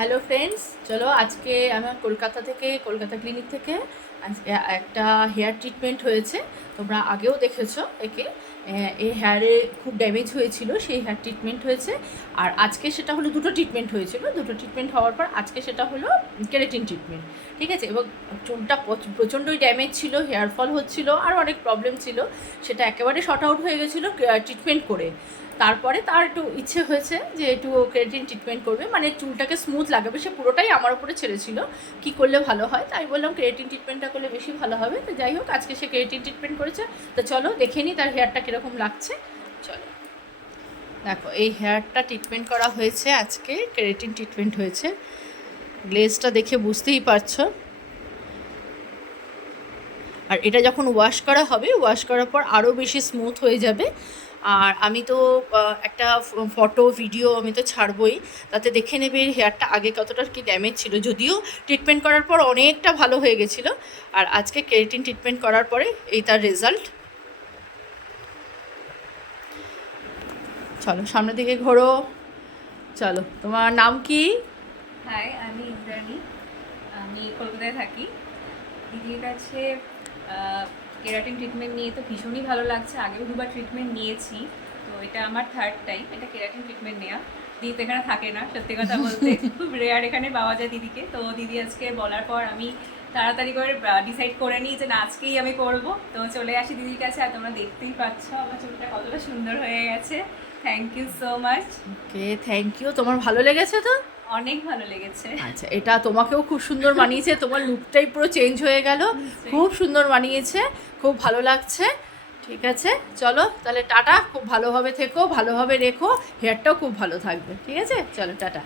Hello friends, চলো আজকে আমার কলকাতা ক্লিনিক থেকে আজকে একটা হেয়ার ট্রিটমেন্ট হয়েছে। তোমরা আগেও দেখেছো একে। এই হেয়ারে খুব ড্যামেজ হয়েছিল, সেই হেয়ার ট্রিটমেন্ট হয়েছে। আর আজকে সেটা হলো দুটো ট্রিটমেন্ট হয়েছিল। দুটো ট্রিটমেন্ট হওয়ার পর আজকে সেটা হলো কেরাটিন ট্রিটমেন্ট। ঠিক আছে, এবং চুলটা প্রচণ্ডই ড্যামেজ ছিল, হেয়ার ফল হচ্ছিল, আর অনেক প্রবলেম ছিল। সেটা একেবারে শর্ট আউট হয়ে গেছিলো ট্রিটমেন্ট করে। তারপরে তার একটু ইচ্ছে হয়েছে যে একটু কেরাটিন ট্রিটমেন্ট করবে, মানে চুলটাকে স্মুথ লাগাবে। সে পুরোটাই আমার উপরে ছেড়েছিল কী করলে ভালো হয়, তাই বললাম কেরাটিন ট্রিটমেন্টটা করলে বেশি ভালো হবে। তো যাই হোক, আজকে সে কেরাটিন ট্রিটমেন্ট করেছে। তো চলো দেখে নিই তার হেয়ারটা কীরকম লাগছে। চলো দেখো, এই হেয়ারটা ট্রিটমেন্ট করা হয়েছে, আজকে কেরাটিন ট্রিটমেন্ট হয়েছে। গ্লেজটা দেখে বুঝতেই পারছো। আর এটা যখন ওয়াশ করা হবে, ওয়াশ করার পর আরও বেশি স্মুথ হয়ে যাবে। আর আমি তো একটা ফটো ভিডিও আমি তো ছাড়বই, তাতে দেখে নেবে এর হেয়ারটা আগে কতটা কি ড্যামেজ ছিল। যদিও ট্রিটমেন্ট করার পর অনেকটা ভালো হয়ে গেছিলো। আর আজকে কেরাটিন ট্রিটমেন্ট করার পরে এই তার রেজাল্ট। চলো সামনের দিকে ঘোরো। চলো, তোমার নাম কি? হাই, আমি ইন্দ্রাণী। আমি কলকাতায় থাকি। দিদির কাছে কেরাটিন ট্রিটমেন্ট নিয়ে তো ভীষণই ভালো লাগছে। আগেও দুবার ট্রিটমেন্ট নিয়েছি, তো এটা আমার থার্ড টাইম এটা কেরাটিন ট্রিটমেন্ট নেওয়া। দিদি তো এখানে থাকে না, সত্যি কথা বলতে খুব রেয়ার এখানে পাওয়া যায় দিদিকে। তো দিদি আজকে বলার পর আমি তাড়াতাড়ি করে ডিসাইড করে নিই যে না, আজকেই আমি করব। তো চলে আসি দিদির কাছে। আর তোমরা দেখতেই পাচ্ছ আমার চুলটা কতটা সুন্দর হয়ে গেছে। Thank you so much. Okay, thank you. তোমার ভালো লেগেছে তো? অনেক ভালো লেগেছে। আচ্ছা, এটা তোমাকেও খুব সুন্দর মানিয়েছে, তোমার লুকটাই পুরো চেঞ্জ হয়ে গেল। খুব সুন্দর মানিয়েছে, খুব ভালো লাগছে। ঠিক আছে, চলো তাহলে টাটা। খুব ভালোভাবে থেকো, ভালোভাবে রেখো, হেয়ারটাও খুব ভালো থাকবে। ঠিক আছে, চলো টাটা।